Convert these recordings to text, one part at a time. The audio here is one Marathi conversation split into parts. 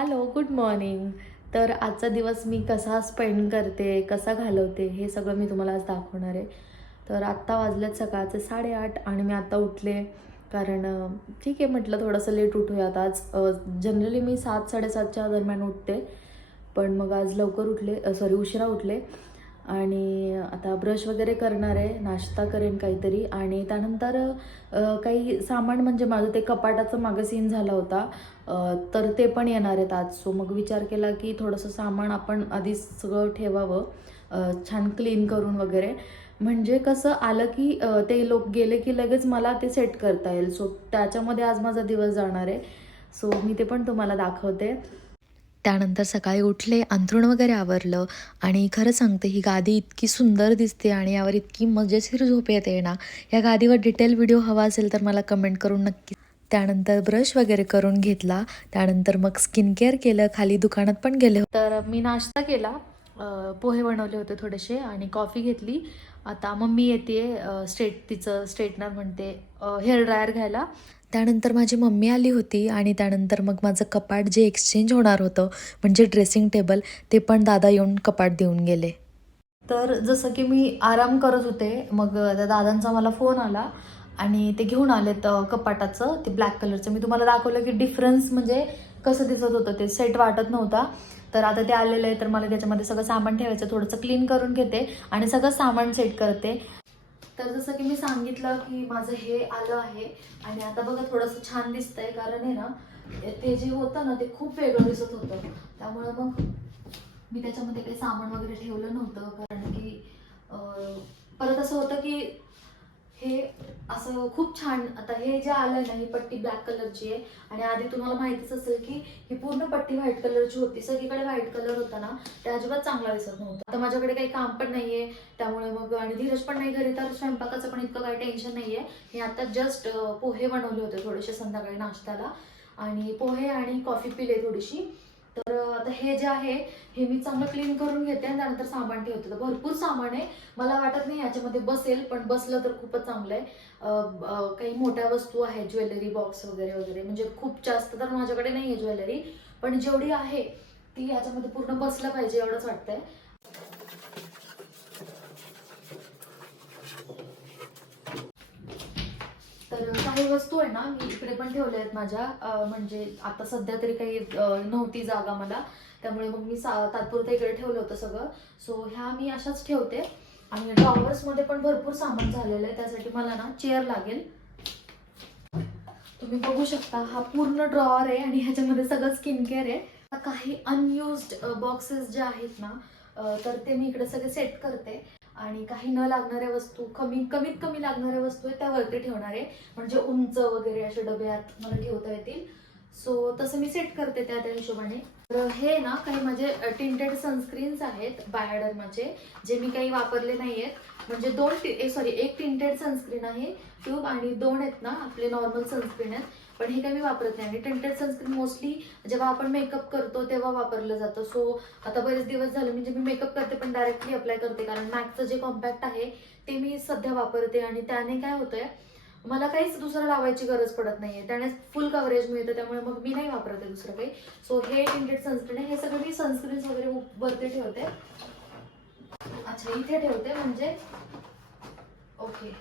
हॅलो गुड मॉर्निंग तर आजचा दिवस मी कसा स्पेंड करते कसा घालवते हे सगळं मी तुम्हाला आज दाखवणार आहे. तर आत्ता वाजलेत सकाळचे साडेआठ आणि मी आत्ता उठले. कारण ठीक आहे म्हटलं थोडंसं लेट उठूयात. आज जनरली मी सात साडेसातच्या दरम्यान उठते. पण मग आज लवकर उठले सॉरी उशिरा उठले. आणि आता ब्रश वगैरे करणार आहे नाश्ता करेन काहीतरी. आणि त्यानंतर काही सामान म्हणजे माझं ते कपाटाचं मागं सीन झाला होता. तर ते पण येणार आहेत आज. सो मग विचार केला की थोडंसं सामान आपण आधीच सगळं ठेवावं. छान क्लीन करून वगैरे. म्हणजे कसं आलं की ते लोक गेले की लगेच मला ते सेट करता येईल. सो त्याच्यामध्ये आज माझा दिवस जाणार आहे. सो मी ते पण तुम्हाला दाखवते. त्यानंतर सकाळी उठले अंथरूण वगैरे आवरलं आणि खरं सांगते ही गादी इतकी सुंदर दिसते आणि यावर इतकी मजेशीर झोप येते ना. या गादीवर डिटेल व्हिडिओ हवा असेल तर मला कमेंट करून नक्की त्यानंतर ब्रश वगैरे करून घेतला. त्यानंतर मग स्किन केअर केलं खाली दुकानात पण गेले तर मी नाश्ता केला. पोहे बनवले होते थोडेसे आणि कॉफी घेतली. आता मम्मी येते स्ट्रेट तिचं स्ट्रेटनर म्हणते हेअर ड्रायर घ्यायला. त्यानंतर माझी मम्मी आली होती आणि त्यानंतर मग माझं कपाट जे एक्सचेंज होणार होतं म्हणजे ड्रेसिंग टेबल ते पण दादा येऊन कपाट देऊन गेले. तर जसं की मी आराम करत होते मग त्या दादांचा मला फोन आला आणि ते घेऊन आलेत तर कपाटाचं ते ब्लॅक कलरचं मी तुम्हाला दाखवलं की डिफरन्स म्हणजे कसं दिसत होतं ते सेट वाटत नव्हता. तर आता ते आलेलं आहे तर मला त्याच्यामध्ये सगळं सामान ठेवायचं थोडंसं क्लीन करून घेते आणि सगळं सामान सेट करते. तर जसं की मी सांगितलं की माझं हे आलं आहे आणि आता बघा थोडंसं छान दिसतंय कारण आहे ना ते जे होतं ना ते खूप वेगळं दिसत होतं. त्यामुळे मग मी त्याच्यामध्ये काही सामान वगैरे ठेवलं नव्हतं कारण की परत असं होतं की हे असं खूप छान आता हे जे आलंय ना ही पट्टी ब्लॅक कलरची आहे. आणि आधी तुम्हाला माहितीच असेल की ही पूर्ण पट्टी व्हाईट कलरची होती. सगळीकडे व्हाईट कलर होता ना ते अजिबात चांगला दिसत नव्हता. आता माझ्याकडे काही काम पण नाहीये त्यामुळे मग आणि धीरज पण नाही घरी तर स्वयंपाकाचं पण इतकं काही टेन्शन नाहीये. मी आता जस्ट पोहे बनवले होते थोडेसे संध्याकाळी नाश्त्याला. आणि पोहे आणि कॉफी पिले थोडीशी. तर आता हे जे आहे हे मी चांगलं क्लीन करून घेते आणि त्यानंतर सामान ठेवते. तर भरपूर सामान आहे. मला वाटत नाही याच्यामध्ये बसेल पण बसलं तर खूपच चांगलं आहे. काही मोठ्या वस्तू आहेत ज्वेलरी बॉक्स वगैरे वगैरे. म्हणजे खूप जास्त तर माझ्याकडे नाही आहे ज्वेलरी. पण जेवढी आहे ती याच्यामध्ये पूर्ण बसलं पाहिजे एवढंच वाटतंय तर काही वस्तू आहे ना मी इकडे पण ठेवल्या आहेत माझ्या. म्हणजे आता सध्या तरी काही नव्हती जागा मला. त्यामुळे मग मी सा तात्पुरतं इकडे ठेवलं होतं सगळं. सो ह्या मी अशाच ठेवते. आणि ड्रॉवर्समध्ये पण भरपूर सामान झालेलं आहे. त्यासाठी मला ना चेअर लागेल. तुम्ही बघू शकता हा पूर्ण ड्रॉवर आहे आणि ह्याच्यामध्ये सगळं स्किन केअर आहे काही अनयुज्ड बॉक्सेस जे आहेत ना तर ते मी इकडे सगळे सेट करते. आणि काही न लागणाऱ्या वस्तू कमी कमीत कमी लागणाऱ्या वस्तू आहेत त्या वरती ठेवणार आहे. म्हणजे उंच वगैरे अशा डब्यात मला ठेवता येतील. सो तसं मी सेट करते त्या त्या हिशोबाने. तर हे ना काही माझे टिंटेड सनस्क्रीन्स आहेत बायोडर्माचे जे मी काही वापरले नाही आहेत म्हणजे दोन सॉरी एक टिंटेड सनस्क्रीन आहे ट्यूब आणि दोन आहेत ना आपले नॉर्मल सनस्क्रीन आहेत. पण हे काही मी वापरत नाही. आणि टेंटेड सनस्क्रीन मोस्टली जेव्हा आपण मेकअप करतो तेव्हा वापरलं जातं. सो आता बरेच दिवस झाले म्हणजे मी मेकअप करते पण डायरेक्टली अप्लाय करते. कारण मॅकचं जे कॉम्पॅक्ट आहे ते मी सध्या वापरते. आणि त्याने काय होतंय मला काहीच दुसरं लावायची गरज पडत नाहीये. त्याने फुल कव्हरेज मिळतं. त्यामुळे मग मी नाही वापरते दुसरं काही. सो हे टिंटेड सनस्क्रीन आहे. हे सगळं मी सनस्क्रीन वगैरे वरती ठेवते. अच्छा इथे ठेवते. म्हणजे ओके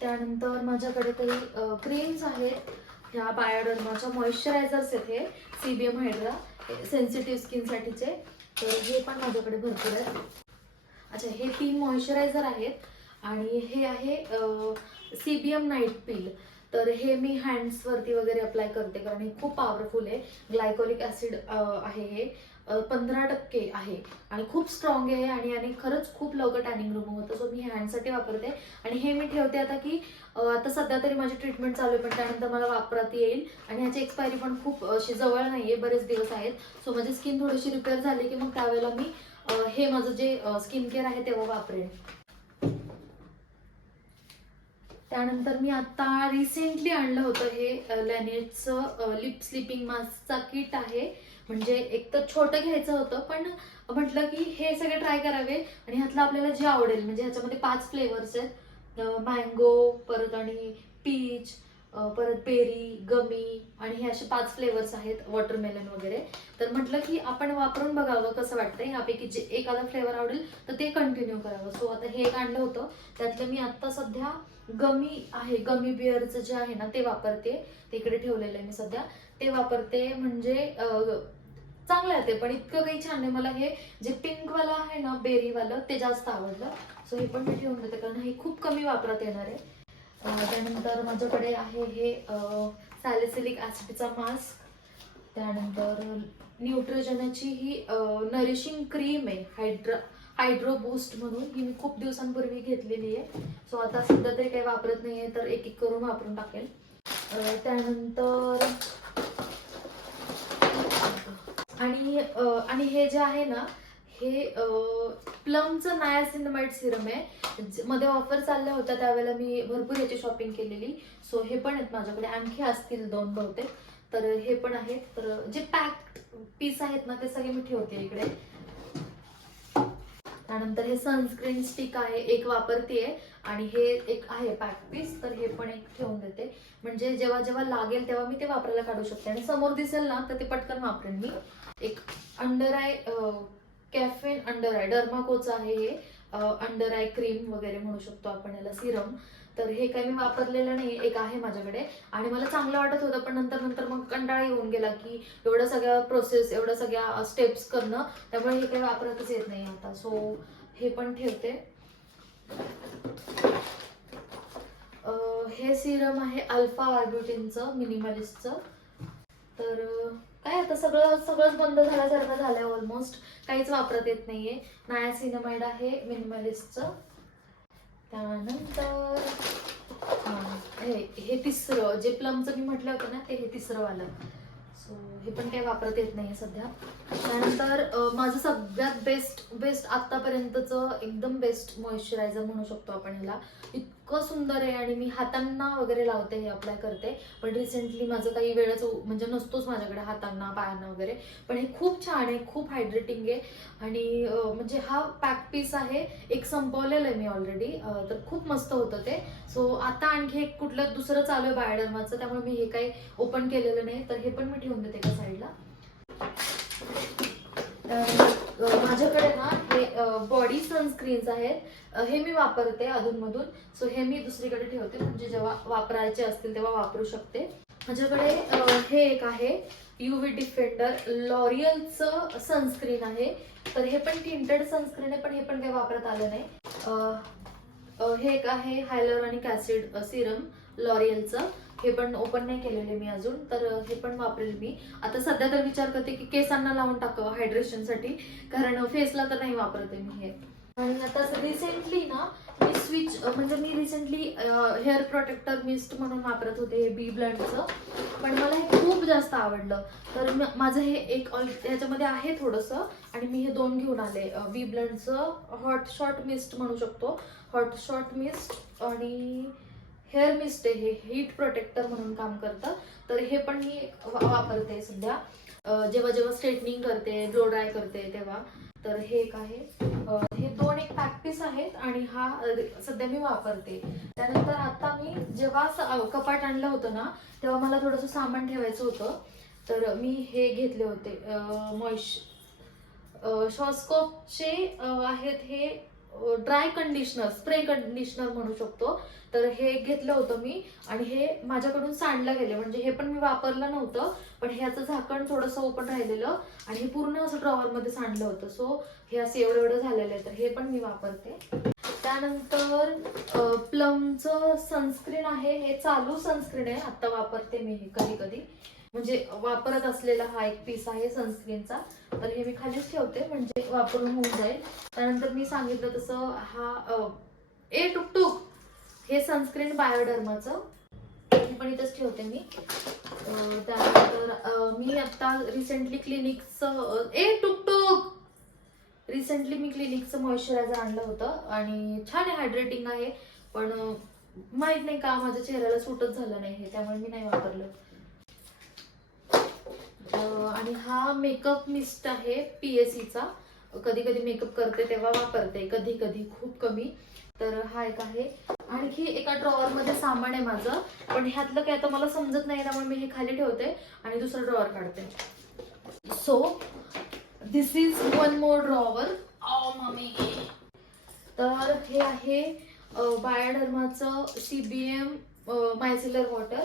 त्यानंतर माझ्याकडे काही क्रीम्स आहेत. ह्या बायोडर्माच्या मॉइश्चरायझर्स आहेत हे C B M hydra sensitive स्किनसाठीचे तर हे पण माझ्याकडे भरपूर आहेत. अच्छा हे तीन मॉइश्चरायझर आहेत. आणि हे आहे C B M night peel तर हे मी हँड्सवरती वगैरे अप्लाय करते कारण हे खूप पॉवरफुल आहे. ग्लायकोलिक ॲसिड आहे हे. पंधरा टक्के आहे. आणि खूप स्ट्रॉंग आहे आणि याने खरंच खूप लवकर टॅनिंग रिमूव्ह होतं. सो मी हँडसाठी वापरते. आणि हे मी ठेवते आता की आता सध्या तरी माझी ट्रीटमेंट चालू आहे पण त्यानंतर मला वापरात येईल. आणि ह्याची एक्सपायरी पण खूप अशी जवळ नाही आहे बरेच दिवस आहेत. सो माझी स्किन थोडीशी रिपेअर झाली की मग त्यावेळेला मी हे माझं जे स्किन केअर आहे तेव्हा वापरेन. त्यानंतर मी आता रिसेंटली आणलं होतं हे लॅनेटचं लिप स्लिपिंग मास्कचा किट आहे. म्हणजे एक तर छोटं घ्यायचं होतं पण म्हटलं की हे सगळे ट्राय करावे आणि ह्यातलं आपल्याला जे आवडेल म्हणजे ह्याच्यामध्ये पाच फ्लेवर्स आहेत. मँगो परत आणि पीच परत बेरी गमी आणि हे असे पाच फ्लेवर्स आहेत वॉटरमेलन वगैरे. तर म्हटलं की आपण वापरून बघावं कसं वाटतंय. यापैकी जे एखादा फ्लेवर आवडेल तर ते कंटिन्यू करावं. सो आता हे एक आणलं होतं. त्यातलं मी आता सध्या गमी आहे. गमी बिअरचं जे आहे ना ते वापरते. ते इकडे ठेवलेलं आहे मी सध्या. ते वापरते म्हणजे चांगलं आहे ते पण इतकं काही छान नाही. मला हे जे पिंकवालं आहे ना बेरीवालं ते जास्त आवडलं. सो हे पण मी ठेवून देते कारण हे खूप कमी वापरात येणार आहे. त्यानंतर माझ्याकडे आहे हे सॅलिसिलिक ॲसिडचा मास्क त्यानंतर न्यूट्रोजनाची ही नरिशिंग क्रीम आहे हायड्रा हायड्रो बूस्ट म्हणून. ही मी खूप दिवसांपूर्वी घेतलेली आहे. सो आता सध्या तरी काही वापरत नाही आहे तर एक एक करून वापरून टाकेल. त्यानंतर आणि आणि हे जे आहे ना हे प्लमचं नायसिनमाइड सिरम आहे. मध्ये ऑफर चालल्या होत्या त्यावेळेला मी भरपूर याची शॉपिंग केलेली. सो हे पण आहेत माझ्याकडे. आणखी असतील दोन बहुतेक. तर हे पण आहेत. तर जे पॅक पीस आहेत ना ते सगळे मी ठेवते इकडे. त्यानंतर हे सनस्क्रीन स्टिक आहे एक वापरते आणि हे एक आहे पॅक पीस तर हे पण एक ठेवून देते. म्हणजे जेव्हा जेव्हा लागेल तेव्हा मी ते वापरायला काढू शकते. आणि समोर दिसेल ना तर ते पटकन वापरेन मी. एक under eye caffeine under eye डर्माकोचं आहे हे. अंडर आय क्रीम वगैरे म्हणू शकतो आपण याला सिरम तर हे काही मी वापरलेलं नाही एक आहे माझ्याकडे. आणि मला चांगलं वाटत होतं पण नंतर नंतर मग कंटाळा येऊन गेला की एवढं सगळ्या प्रोसेस एवढ्या सगळ्या स्टेप्स करणं त्यामुळे हे काही वापरतच येत नाही आता. सो हे पण ठेवते. हे सिरम आहे अल्फा आर्ब्युटिनचं मिनिमलिस्टचं तर काय आता सगळं सगळंच बंद झाल्यासारखं झालंय ऑलमोस्ट काहीच वापरत येत नाहीये. नाया सिनेमाइड आहे मिनिमलिस्टचं त्यानंतर हे हे तिसरं जे प्लमचं मी म्हटलं होतं ना ते हे तिसरं वालं सो हे पण काही वापरत येत नाही सध्या. त्यानंतर माझं सगळ्यात बेस्ट बेस्ट आतापर्यंतचं एकदम बेस्ट मॉइश्चरायझर म्हणू शकतो आपण ह्याला. इतकं सुंदर आहे आणि मी हातांना वगैरे लावते हे अप्लाय करते. पण रिसेंटली माझं काही वेळच म्हणजे नसतोच माझ्याकडे हातांना पायांना वगैरे. पण हे खूप छान आहे खूप हायड्रेटिंग आहे. आणि म्हणजे हा पॅक पीस आहे एक संपवलेलं आहे मी ऑलरेडी तर खूप मस्त होतं ते. सो आता आणखी एक कुठलं दुसरं चालू आहे बायोडर्माचं त्यामुळे मी हे काही ओपन केलेलं नाही. तर हे पण मी ठेवून देते एका साईडला तर, माझ्याकडे ना हे बॉडी सनस्क्रीन्स आहेत. हे मी वापरते अधूनमधून. सो हे मी दुसरीकडे ठेवते. म्हणजे जेव्हा वापरायचे असतील तेव्हा वापरू शकते. माझ्याकडे हे एक आहे. युव्ही डिफेंडर लॉरियलचं सनस्क्रीन आहे. तर हे पण टिंटेड सनस्क्रीन आहे पण हे पण काही वापरत आलं नाही. हे एक आहे हायलर आणि कॅसिड सिरम लॉरियलचं हे पण ओपन नाही केलेले मी अजून. तर हे पण वापरेल मी. आता सध्या तर विचार करते की केसांना लावून टाकावं हायड्रेशनसाठी कारण फेसला तर नाही वापरते मी हे. आणि आता रिसेंटली ना मी स्विच म्हणजे मी रिसेंटली हेअर प्रोटेक्टर मिस्ट म्हणून वापरत होते हे बी ब्लंडचं पण मला हे खूप जास्त आवडलं. तर माझं हे एक ऑल ह्याच्यामध्ये आहे थोडंसं. आणि मी हे दोन घेऊन आले. बी ब्लंडचं हॉट शॉट मिस्ट म्हणू शकतो. हॉट शॉर्ट मिस्ट आणि हेअर मिस्ट हे हीट प्रोटेक्टर म्हणून काम करतं. तर हे पण मी वापरते सध्या. जेव्हा जेव्हा स्ट्रेटनिंग करते ब्लो ड्राय करते तेव्हा. तर हे एक आहे. हे दोन एक पॅक पीस आहेत आणि हा सध्या मी वापरते. त्यानंतर आता मी जेव्हा स- कपाट आणलं होतं ना तेव्हा मला थोडंसं सामान ठेवायचं होतं. तर मी हे घेतले होते. मॉइश शॉस्कोपचे आहेत हे ड्राय कंडिशनर स्प्रे कंडिशनर म्हणू शकतो. तर हे घेतलं होतं मी आणि हे माझ्याकडून सांडलं गेलं. म्हणजे हे पण मी वापरलं नव्हतं पण ह्याचं झाकण थोडंसं ओपन राहिलेलं आणि हे पूर्ण असं ड्रॉवर मध्ये सांडलं होतं. सो हे असं एवढं एवढं झालेलं आहे. तर हे पण मी वापरते. त्यानंतर प्लमचं सनस्क्रीन आहे. हे चालू सनस्क्रीन आहे. आता वापरते मी हे कधी कधी. म्हणजे वापरत असलेला हा एक पीस आहे सनस्क्रीनचा तर हे मी खालीच ठेवते म्हणजे वापरून होऊन जाईल. त्यानंतर मी सांगितलं तसं हा ए ए टुकटुक हे सनस्क्रीन बायोडर्माचं हे पण इथंच ठेवते मी. त्यानंतर मी आता रिसेंटली क्लिनिकचं ए टुकटुक रिसेंटली मी क्लिनिकचं मॉइश्चरायझर आणलं होतं आणि छान आहे हायड्रेटिंग आहे. पण माहीत नाही का माझ्या चेहऱ्याला सुटच झालं नाही हे त्यामुळे मी नाही वापरलं. आणि हा मेकअप मिस्ट आहे पीएससीचा कधी कधी मेकअप करते तेव्हा वापरते. कधी कधी खूप कमी. तर हा एक आहे. आणखी एका ड्रॉवर मध्ये सामान आहे माझं. पण ह्यातलं काय आता मला समजत नाही त्यामुळे मी हे खाली ठेवते आणि दुसरं ड्रॉवर काढते. So this is one more drawer mummy. तर हे आहे बायोडर्माचं C B M micellar water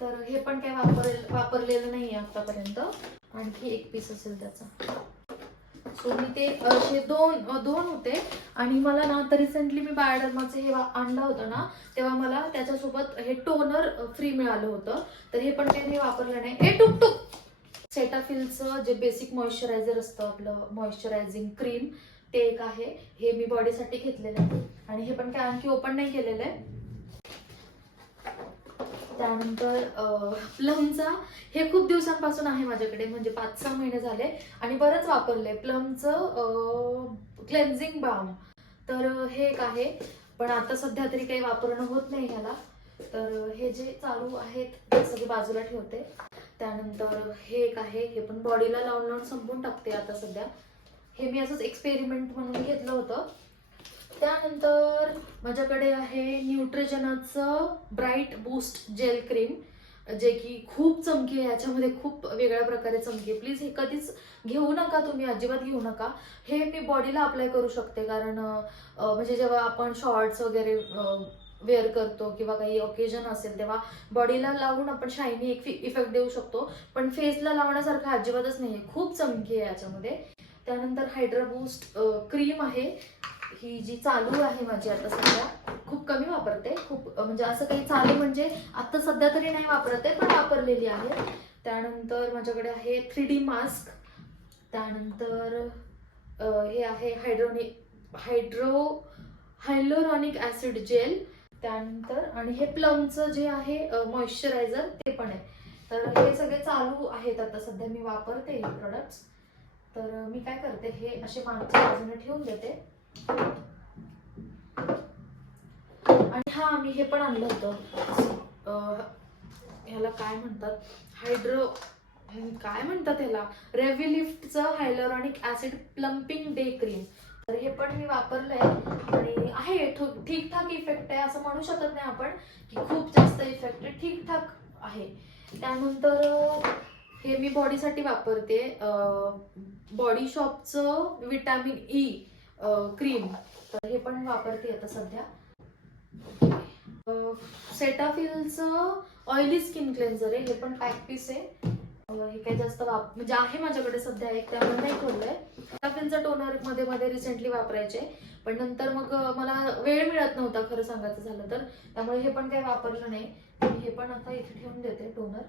तर हे पण काही वापर वापरलेलं नाही आहे आतापर्यंत. आणखी एक पीस असेल त्याचा. सो मी ते असे दोन दोन होते. आणि मला ना आता रिसेंटली मी बायोडर्माचे हे आणलं होतं ना तेव्हा मला त्याच्यासोबत हे टोनर फ्री मिळालं होतं. तर हे पण काही वापरलं नाही. हे टुक टुक सेटाफिलचं जे बेसिक मॉइश्चरायझर असतं आपलं मॉइश्चरायझिंग क्रीम ते एक आहे. हे मी बॉडीसाठी घेतलेलं आहे. आणि हे पण काय आणखी ओपन नाही केलेलं आहे. त्यानंतर प्लमचा हे खूप दिवसांपासून आहे माझ्याकडे म्हणजे पाच सहा महिने झाले आणि बरंच वापरलंय. प्लमचं क्लेन्झिंग बाम तर हे एक आहे. पण आता सध्या तरी काही वापरणं होत नाही ह्याला. तर हे जे चालू आहेत ते सगळे बाजूला ठेवते. त्यानंतर हे एक आहे. हे पण बॉडीला लावून लावून संपून टाकते आता सध्या. हे मी असंच एक्सपेरिमेंट म्हणून घेतलं होतं. त्यानंतर माझ्याकडे आहे न्यूट्रिजनाचं ब्राईट बूस्ट जेल क्रीम जे की खूप चमकी आहे. याच्यामध्ये खूप वेगळ्या प्रकारे चमकी आहे. प्लीज हे कधीच घेऊ नका तुम्ही अजिबात घेऊ नका. हे मी बॉडीला अप्लाय करू शकते कारण म्हणजे जेव्हा आपण शॉर्ट्स वगैरे वेअर करतो किंवा काही ओकेजन असेल तेव्हा बॉडीला लावून आपण शायनी एक इफेक्ट देऊ शकतो. पण फेसला लावण्यासारखं अजिबातच नाही आहे खूप चमकी आहे याच्यामध्ये. त्यानंतर हायड्रा बूस्ट क्रीम आहे. ही जी चालू आहे माझी आता सध्या खूप कमी वापरते. खूप म्हणजे असं काही चालू म्हणजे आता सध्या तरी नाही वापरते पण वापरलेली आहे. त्यानंतर माझ्याकडे आहे थ्री डी मास्क. त्यानंतर हे आहे हायड्रोनि हायड्रो हायलोरॉनिक ॲसिड जेल. त्यानंतर आणि हे प्लमचं जे आहे मॉइश्चरायझर ते पण आहे. तर हे सगळे चालू आहेत आता सध्या मी वापरते हे प्रोडक्ट्स तर मी काय करते हे असे मागच्या बाजूने ठेवून देते. आणि हा मी हे पण आणलं होतं. ह्याला काय म्हणतात? हायड्रो काय म्हणतात ह्याला? रेव्हिलिफ्टचं hyaluronic acid plumping day cream तर हे पण मी वापरलंय. आणि आहे ठीकठाक इफेक्ट आहे असं म्हणू शकत नाही आपण की खूप जास्त इफेक्ट आहे. ठीकठाक आहे. त्यानंतर हे मी बॉडीसाठी वापरते. बॉडी शॉपचं विटॅमिन ई क्रीम तर हे पण वापरते आता सध्या. सेटाफिलचं ऑइली स्किन क्लेन्झर आहे. हे पण पॅक पीस आहे. हे काही जास्त वाप म्हणजे आहे माझ्याकडे सध्या एक त्यामुळे नाही खोललंय. सेटाफिलचं टोनरमध्ये मध्ये रिसेंटली वापरायचे. पण नंतर मग मला वेळ मिळत नव्हता खरं सांगायचं झालं तर. त्यामुळे हे पण काही वापरलं नाही. हे पण आता इथे ठेवून देते टोनर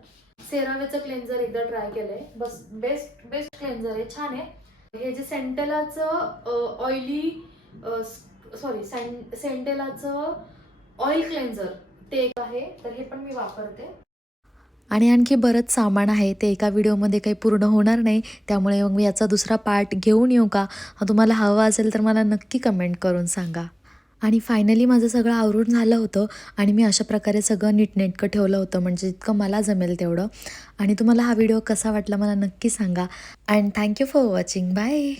सेरावेचं क्लेन्झर एकदा ट्राय केलंय. बस बेस्ट बेस्ट क्लेन्झर आहे. छान आहे. हे जे सेंटेलाचं ऑइली सॉरी सेंटेलाचं ऑइल क्लेन्झर ते एक आहे तर हे पण मी वापरते. आणि आणखी बरंच सामान आहे ते एका व्हिडिओमध्ये काही पूर्ण होणार नाही त्यामुळे मग मी याचा दुसरा पार्ट घेऊन येऊ का? तुम्हाला हवा असेल तर मला नक्की कमेंट करून सांगा. आणि फायनली माझं सगळं आवरून झालं होतं आणि मी अशा प्रकारे सगळं नीटनेटकं ठेवलं होतं. म्हणजे जितकं मला जमेल तेवढं. आणि तुम्हाला हा व्हिडिओ कसा वाटला मला नक्की सांगा. And thank you for watching bye